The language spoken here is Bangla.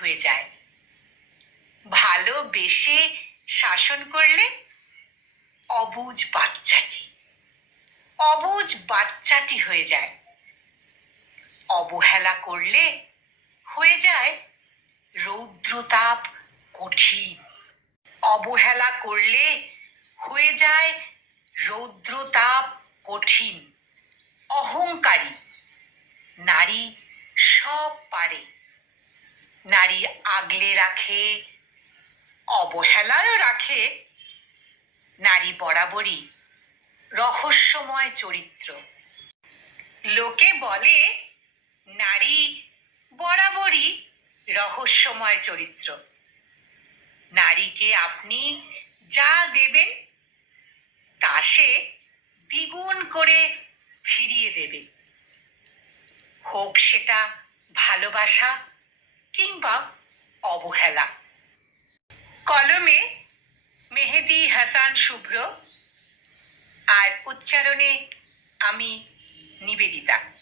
হয়ে যায়। ভালোবেসে শাসন করলে অবুজ বাচ্চাটি অবুজ বাচ্চাটি হয়ে যায়। অবহেলা করলে হয়ে যায় রৌদ্রতাপ কঠিন। অবহেলা করলে হয়ে যায় রৌদ্রতাপ কঠিন। অহংকারী নারী সব পারে। নারী আগলে রাখে, অবহেলায়ও রাখে। নারী বরাবরই রহস্যময় চরিত্র। লোকে বলে নারী বরাবরই রহস্যময় চরিত্র। নারীকে আপনি যা দেবেন, তা সে দ্বিগুণ করে ফিরিয়ে দেবে। হোক সেটা ভালোবাসা কিংবা অবহেলা। কলমে মেহেদি হাসান শুভ্র। আর উচ্চারণে আমি নিবেদিতা।